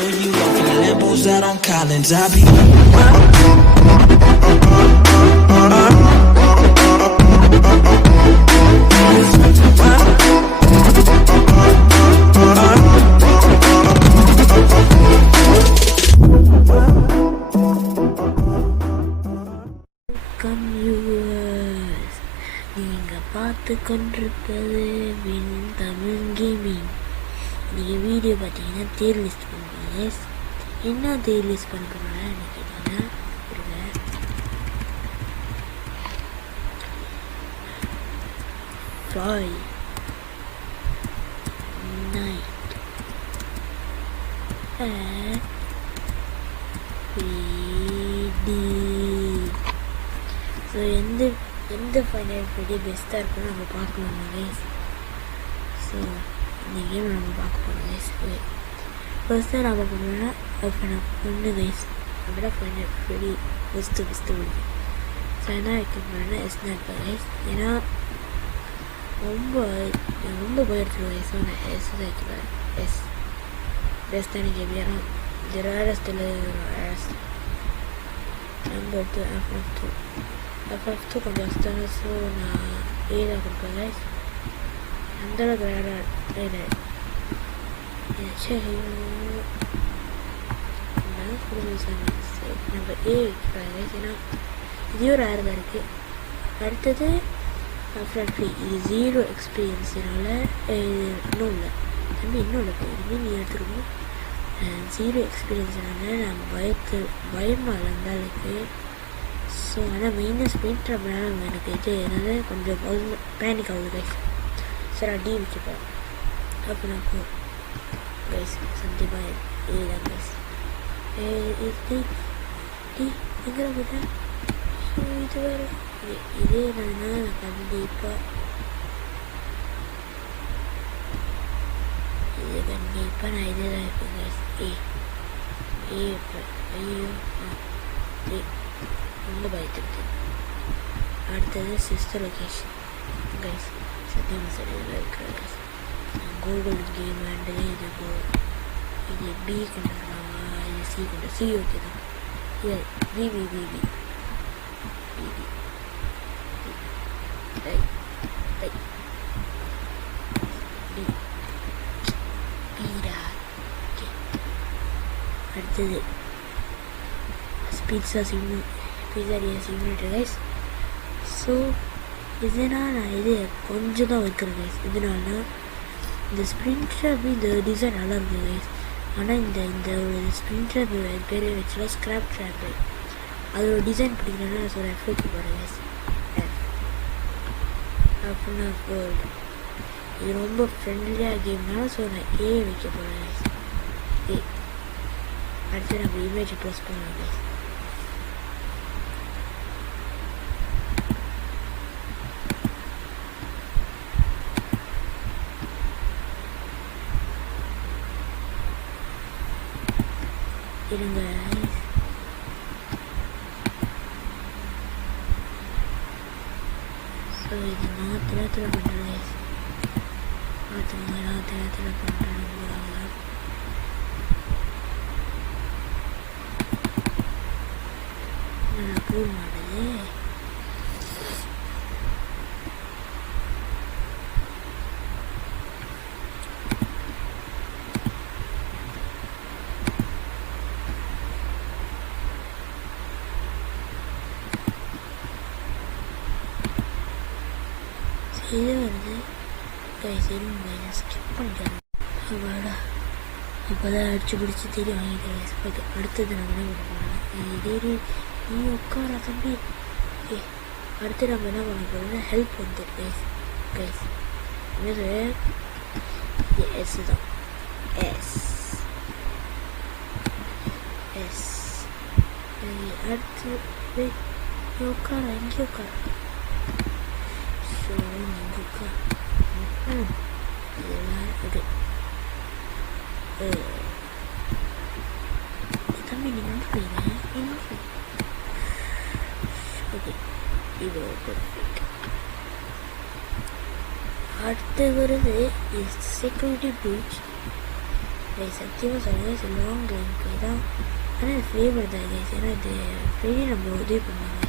show you off in Lambos out on Collins. I be come viewers, நீங்கள் பார்த்து கொண்டிருப்பது win Tamil gaming. நீங்கள் video பார்த்தீங்கன்னா தேர் லிஸ்ட் பண்ணுறீங்க. என்ன தேர் லிஸ்ட் பண்ண போகிறேன்னு கேட்டிங்கன்னா, ஃபைவ் நைட் ஸோ எந்த ஃபைனல் ஃப்ரைடே பெஸ்ட்டாக இருக்குன்னு நம்ம பார்க்கணும் கைஸ். ஸோ இந்த கேம் நம்ம பார்க்க போகிறோம் கைஸ். ஃபர்ஸ்ட்டாக நம்ம பண்ணோம்னா ஒன்று கைஸ் அப்படின்னா ஃபைனல் ஃப்ரைடே பெஸ்ட்டு முடியும். ஸோ என்ன வைக்க போகிறேன்னா எஸ்னா கைஸ். ஏன்னா ரொம்ப போயிடுச்சு கைஸ். ஸோ நான் எஸ் வைக்கிறேன். எஸ் பெஸ்ட்டாக எனக்கு எப்படி ஏன்னா இது ரேரஸ்ட்டில் நம்பர் 2 FF2 கொஞ்சம் கஷ்டம். ஸோ நான் ஏதான் கொடுப்பேன் கைஸ். அந்தளவுக்கு ரேராக நம்ம ஏ வைக்கிறேன் கைஸ். ஏன்னா இதையும் ரேர் தான் இருக்குது. அடுத்தது ஃப்ரீ, இது 0 எக்ஸ்பீரியன்ஸினால இன்னும் இல்லை தம்பி, இன்னும் இல்லை இதுமாரி நீ எடுத்துக்கணும். 0 எக்ஸ்பீரியன்ஸ்னால நான் பயமாக இருந்தால் இருக்கு. ஸோ ஆனால் மெயினாக ஸ்பெயிண்ட் ட்ராப்னால எனக்கு இது என்னது கொஞ்சம் பேனிக் ஆகுது கைஸ். சரி நான் டி வச்சுப்பேன். அப்போ நான் கைஸ் சத்தியமாக இதுதான் கைஸ். டி எங்கே போட்டேன். ஸோ இது வேறு இதே என்னன்னா நான் கண்டிப்பாக நான் இதே தான் இருப்பேன் கைஸ். ஏ ஐயோ ரொம்ப பயத்துட்டு. அடுத்தது சிஸ்டர் லொக்கேஷன் கைஸ். சத்தியமாக சரியில் இருக்கிற கைஸ். கூகுள் கேம் அண்டு இது பி கொண்டு வரலாமா, இது சி கொண்டு சி ஓகே தான். இது பிபி அடுத்தது பீட்சா சிமுலேட்டர் கைஸ். ஸோ இதனால் நான் இது கொஞ்சம் தான் வைக்கிறேன் கைஸ். இதனால இந்த ஸ்ப்ரிண்டர் இந்த டிசைன் நல்லா இருக்குது கைஸ். ஆனால் இந்த ஒரு ஸ்ப்ரிண்டர் பேர் வச்சுலாம் ஸ்க்ராப் ட்ராப்பு அதோட டிசைன் பிடிக்கணும்னா நான் சொல்ல எஃப் போகிறேன் கைஸ். அப்படின்னா இது ரொம்ப ஃப்ரெண்ட்லியாக கேம்னால ஸோ நான் ஏ வைக்க போகிறேன் கைஸ். ஏ அடுத்து நம்ம இமேஜ் ப்ரெஸ் பண்ணலாம் கைஸ். இருங்க ஸோ இது நான் தினத்தில் பண்ணுறேன் பார்த்துக்கோங்க. நான் தினத்தில் பண்ணுறேன். அப்ரூவ் மாட்டது. இது வருது கைஸ். ஸ்கிப் பண்ணிட்டேன். அப்பாடா அப்போ தான் அடிச்சு பிடிச்சி தேடி வாங்கிட்டேன் கைஸ். ஓகே அடுத்தது நம்ம என்ன பண்ண போகிறோம். இதே நீ உட்கார தம்பி. அடுத்து நம்ம என்ன பண்ண போகிறோம்னா ஹெல்ப் வந்து கைஸ் என்னது எஸ் தான். எஸ் அடுத்து உட்கார இங்கே உட்கார. ஸோ நீங்கள் உட்கார இதெல்லாம் ஓகே. தம்பி நீங்கள் வந்து போயிருங்க. ஓகே இது பர்ஃபெக்ட். அடுத்து வருது செக்யூரிட்டி ப்ரீச். சத்தியமாக சொல்லுங்கள் லாங் கேம் ப்ளே தான். ஆனால் இது ஃபேவர் தான் கைஸ், ஏன்னா இது ஃப்ரெடி நம்ம உதவி பண்ணுவாங்க.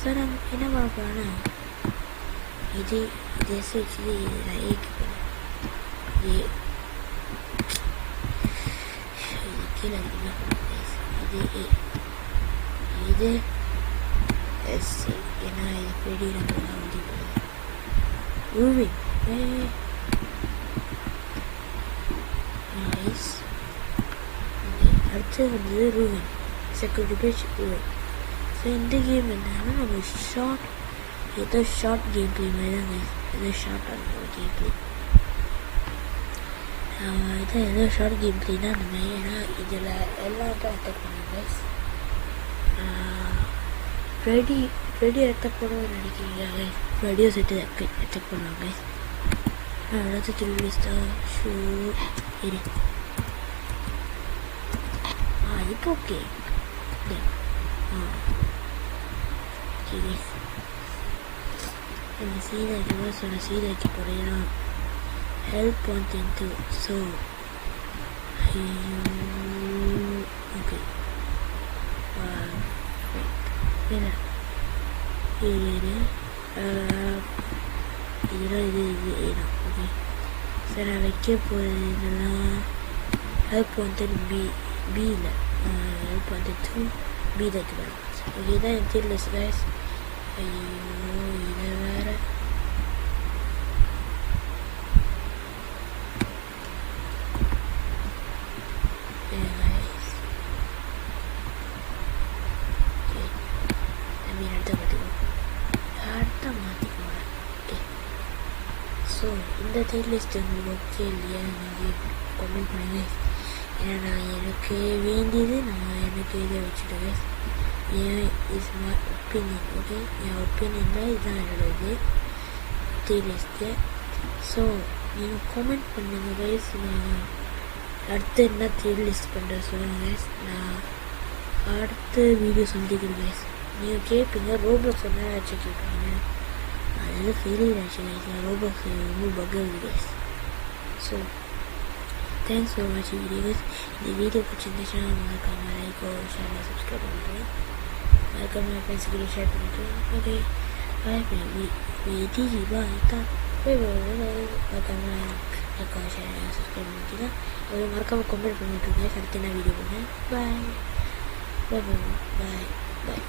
ஸோ நம்ம என்ன பண்ண போகிறோன்னா இது எஸ் வச்சு நான் ஏக்கு போகிறேன். இது கீழே அதிகமாக போகிறேன் கைஸ். இது ஏ, இது எஸ், ஏன்னா இது ஃப்ரெடி நம்ம உதவி பண்ணுவேன். ரூவின் நைஸ். அடுத்து வந்து ரூவின் செக்யூரிட்டி பேஜ் ரூவின். ஸோ இந்த கேம் என்னன்னா நம்ம ஏதோ ஷார்ட் கேம் ப்ளே மாதிரி தான் கைஸ். ஏதோ ஷார்ட்டான ஒரு கேம் ப்ளே இதான் ஏதோ ஷார்ட் கேம் ப்ளே தான் நம்ம. ஏன்னா இதில் எல்லாம் தான் அட்டாக் பண்ணுவோம் கைஸ். ஃப்ரெடி அட்டாக் பண்ணுவோம்னு நினைக்கிறீங்க கைஸ். ஃப்ரெடியோ செட்டு அட்டாக் பண்ணுவாங்க கைஸ். அடுத்து திருவிஸ்டா ஷூ இரு. இப்போ ஓகே. சரி நம்ம சீதை வைக்க சொன்ன சீதை வைக்க போகிறேன்னா ஹெல்ப் பண்ணிட்டு. ஸோ ஓகே என்ன இதெல்லாம் இது ஏன்னா ஓகே. சார் நான் வைக்க போகிறது இதெல்லாம் ஹெல்ப் பண்ணிட்டு பியில் ஹெல்ப் பண்ணிட்டு பியில் வைக்க போகிறேன். ஓகே தான் எனக்கு தெரியல கைஸ். ஐயோ இதை வேறு ஸோ இந்த டைட் லிஸ்ட் உங்களுக்கு ஓகே இல்லையா நீங்கள் கமெண்ட் பண்ணுங்கள். ஏன்னா நான் எனக்கு வேண்டியது நான் எனக்கு இதை வச்சுட்டேன். ஏன் இஸ் மை ஒப்பீனியன். ஓகே என் ஒப்பீனியனில் இதுதான் என்னோட இது டைட் லிஸ்ட்டு. ஸோ நீங்கள் கமெண்ட் பண்ணுங்கள் கைஸ். நான் அடுத்து என்ன டைட் லிஸ்ட் பண்ணுறேன் சொல்லுங்கள் கைஸ். நான் அடுத்த வீடியோ சந்திக்கிறேன் கைஸ். நீங்கள் கேட்பீங்க ரோப்ளாக்ஸ் என்ன ஆச்சு கேட்பீங்க. அதெல்லாம் ஃபெயிலியர் ஆச்சு கைஸ். ரோப்ளாக்ஸ் ரொம்ப பக் ஆகுது கைஸ். ஸோ தேங்க்ஸ் ஃபார் வாட்சிங் வீடியோ கைஸ். இந்த வீடியோ பிடிச்சிருந்துச்சுன்னா மறக்காமல் லைக்கோ ஷேர் சப்ஸ்கிரைப் பண்ணிட்டு மறக்காமல் ஃப்ரெண்ட்ஸுக்கு ஷேர் பண்ணிட்டு ஓகே பாய் வீடியோ பாய் தான் மறக்காமல் லைக்கோ ஷேர் சப்ஸ்கிரைப் பண்ணிட்டு அது மறக்காமல் கமெண்ட் பண்ணிட்டு அடுத்து என்ன வீடியோ பண்ணேன். பாய் பாய் பாய் பாய்.